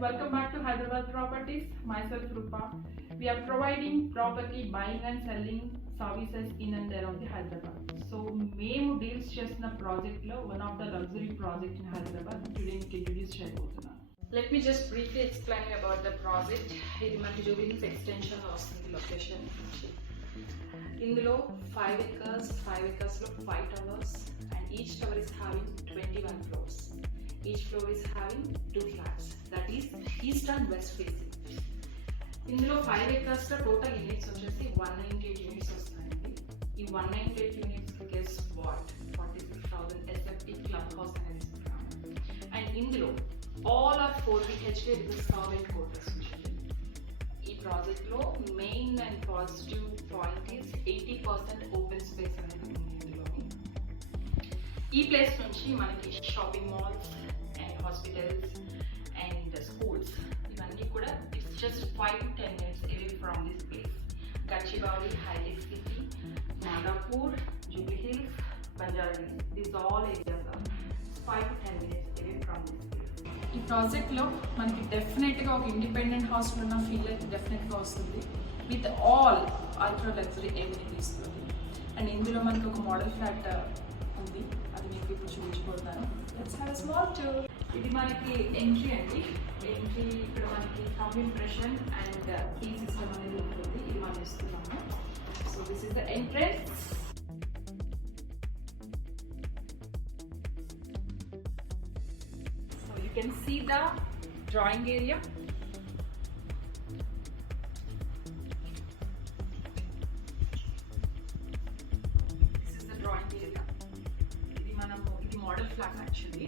welcome back to Hyderabad Properties. Myself Rupa. We are providing property buying and selling services in and around the Hyderabad. So, మేము డీల్స్ చేసిన ప్రాజెక్ట్ లో one of the luxury project in Hyderabad today introduce చేయబోతున్నాను. Let me just briefly explain about the project. ఇది మనకి జూబ్లీహిల్స్ ఎక్స్టెన్షన్ లో వస్తుంది లొకేషన్ నుంచి. ఇందులో 5 acres లో 5 towers and each tower is having 21 floors. Each floor is having 2 flats, that is east and west facing. ఇందులో 5 acres లో టోటల్ యూనిట్స్ వచ్చేసి 198 యూనిట్స్ వస్తాయండి. ఈ 198 units guess what 46,000 SFT club house అనేది ఇస్తున్నాము. అండ్ ఇందులో all are 4 BHK with servant quarters ఉంటుంది. ఈ ప్రాజెక్ట్ లో main and positive point is 80% open space అనేది ఉంది ఇందులోని. ఈ ప్లేస్ నుంచి మనకి shopping malls and hospitals and schools ఇవన్నీ కూడా it's just 5 to 10 minutes away from this place. Gachibowli, High-Tech City, Nagapur, Jubilee, Banjara, these all areas are 5 to 10 minutes away from this place. ఈ ప్రాజెక్ట్లో మనకి డెఫినెట్గా ఒక independent house ఉన్న ఫీల్ అయితే డెఫినెట్గా వస్తుంది with all ultra luxury amenities తోటి. అండ్ ఇందులో మనకి ఒక మోడల్ ఫ్లాట్ ఉంది, అది మీకు ఇప్పుడు చూపించబోతున్నాను. Let's have a small tour. ఇది మనకి ఎంట్రీ అండి. ఎంట్రీ ఇక్కడ మనకి hub impression and key system అనేది ఉంటుంది, ఇది మనం ఇస్తున్నాము. So this is the entrance. So you can see the drawing area. Model flat actually.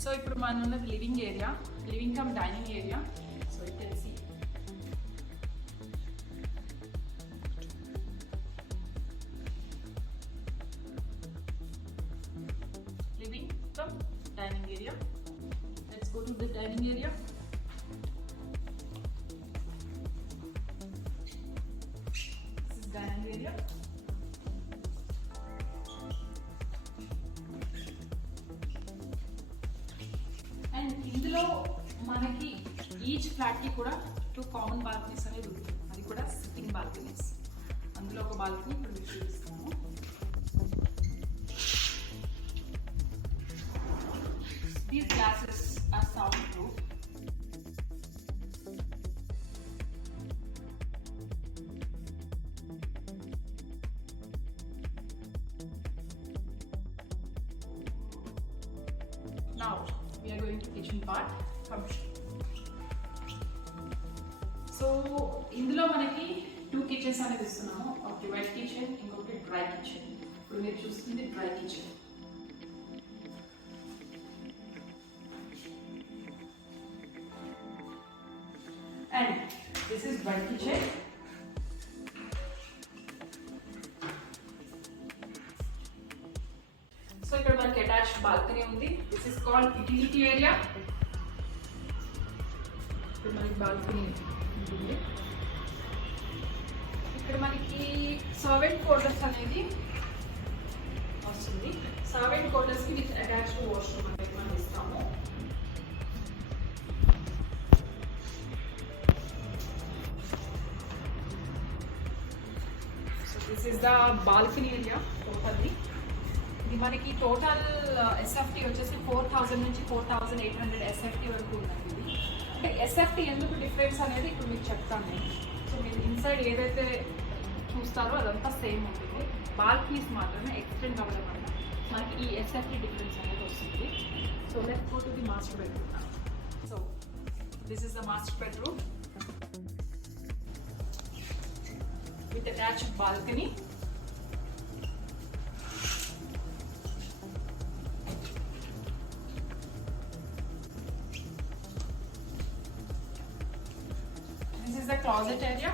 So ఇప్పుడు మనం ఉన్నది living area, living cum dining area. So you can see living cum dining area. Let's go to the dining area. This is dining area. And ఇందులో మనకి ఈచ్ ఫ్లాట్కి కూడా 2 common balconies అనేది ఉంటుంది, అది కూడా సిట్టింగ్ బాల్కనీస్. అందులో ఒక బాల్కనీ ఇప్పుడు మీకు చూపిస్తాము. These glasses are sound proof. Now we are going to kitchen part. So ఇందులో మనకి 2 కిచెన్స్ అనేది ఇస్తున్నాము, ఒకటి వెట్ కిచెన్, ఇంకొకటి డ్రై కిచెన్. ఇప్పుడు మీరు చూస్తుంది dry kitchen. And this is wet kitchen. So ఇక్కడ మనకి అటాచ్డ్ బాల్కనీ ఉంది. This is called utility area. ఇక్కడ మనకి బాల్కనీ ఉంటుంది. ఇక్కడ మనకి సర్వెంట్ క్వార్టర్స్ అనేది వస్తుంది. సర్వెంట్ క్వార్టర్స్కి విత్ అటాచ్డ్ వాష్రూమ్ అనేది మనం ఇస్తాము. So this is the balcony area totally. ఇది మనకి టోటల్ ఎస్ఎఫ్టీ వచ్చేసి 4,000 నుంచి 4,800 SFT వరకు ఉన్నది. ఇది అంటే SFT ఎందుకు డిఫరెన్స్ అనేది ఇప్పుడు మీకు చెప్తాను నేను. సో మీరు ఇన్సైడ్ ఏదైతే చూస్తారో అదంతా సేమ్ ఉంటుంది, బాల్కనీస్ మాత్రమే ఎక్స్టెండ్ అవ్వడం వల్ల మనకి ఈ SFT డిఫరెన్స్ అనేది వస్తుంది. So let's go to the master bedroom. So this is the master bedroom with attached balcony. This is the closet area.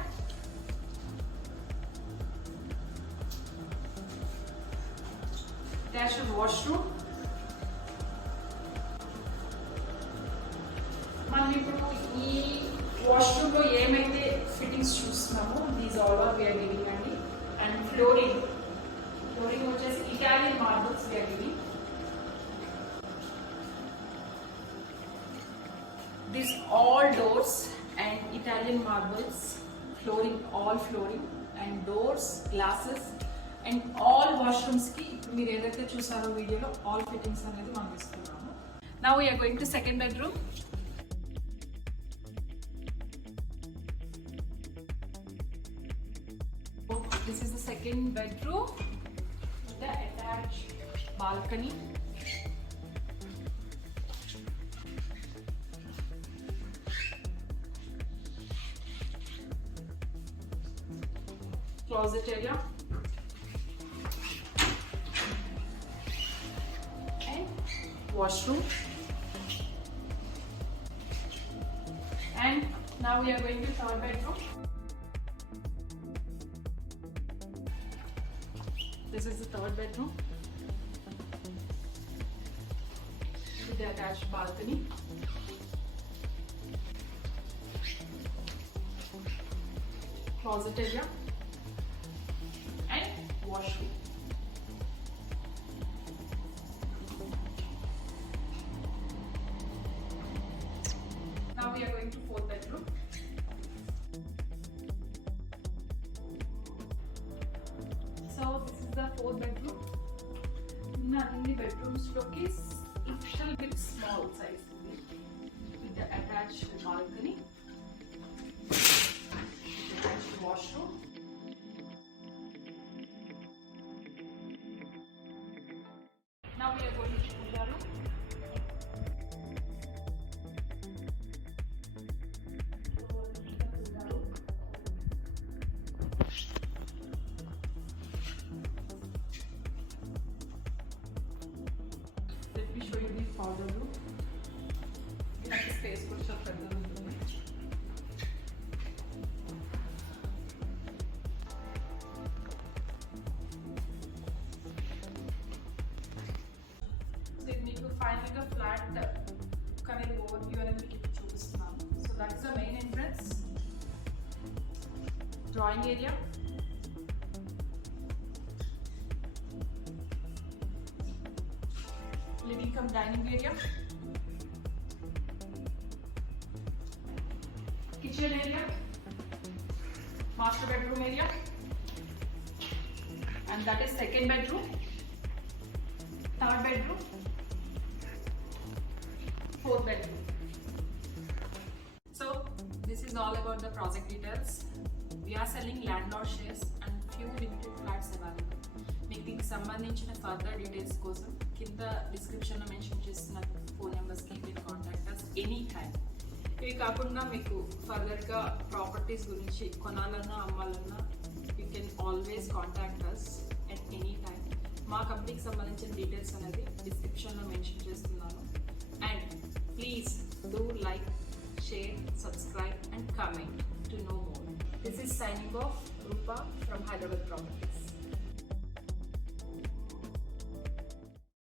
Attached washroom. మనం ఇప్పుడు ఈ వాష్రూమ్ లో ఏమైతే ఫిట్టింగ్స్ చూస్తున్నామో these all are we are giving అండి. And flooring వచ్చేసి Italian marbles we are giving. These all doors and Italian marbles, flooring, all flooring and doors, glasses and all washrooms ki మీరు ఏదైతే చూసారో వీడియోలో all fittings అనేది మనం ఇస్తున్నాము. Now we are going to second bedroom. This is the second bedroom with the attached balcony. Closet area and washroom. And now we are going to third bedroom. This is the third bedroom with the attached balcony. Closet area and washroom. Now we are going to fourth bedroom. So this is the fourth bedroom. Nandi bedrooms look is little bit small size with the attached balcony, attached washroom. Now we are going to puja room. Let me show you the powder room. Ilaki space కొంచెం పెద్దగా ఉంటుంది. సో ఇది మీకు ఫైనల్ గా ఫ్లాట్ అనేది over view అనేది మీకు ఇప్పుడు చూపిస్తున్నాను. So that is the main entrance. Drawing area, living cum dining area, kitchen area, master bedroom area, and that is second bedroom, third bedroom, fourth bedroom. So this is all about the project details. We are selling landlord shares and few limited flats available. మీకు దీనికి సంబంధించిన further details కోసం కింద డిస్క్రిప్షన్లో మెన్షన్ చేస్తున్న ఫోన్ నెంబర్స్కి మీరు contact us any time. ఇవి కాకుండా మీకు ఫర్దర్గా ప్రాపర్టీస్ గురించి కొనాలన్నా అమ్మాలన్నా you can always contact us at any time. మా కంపెనీకి సంబంధించిన డీటెయిల్స్ అనేది డిస్క్రిప్షన్లో మెన్షన్ చేస్తున్నాను. And please do like, share, subscribe and comment to know more. This is signing off, Rupa from Hyderabad Properties.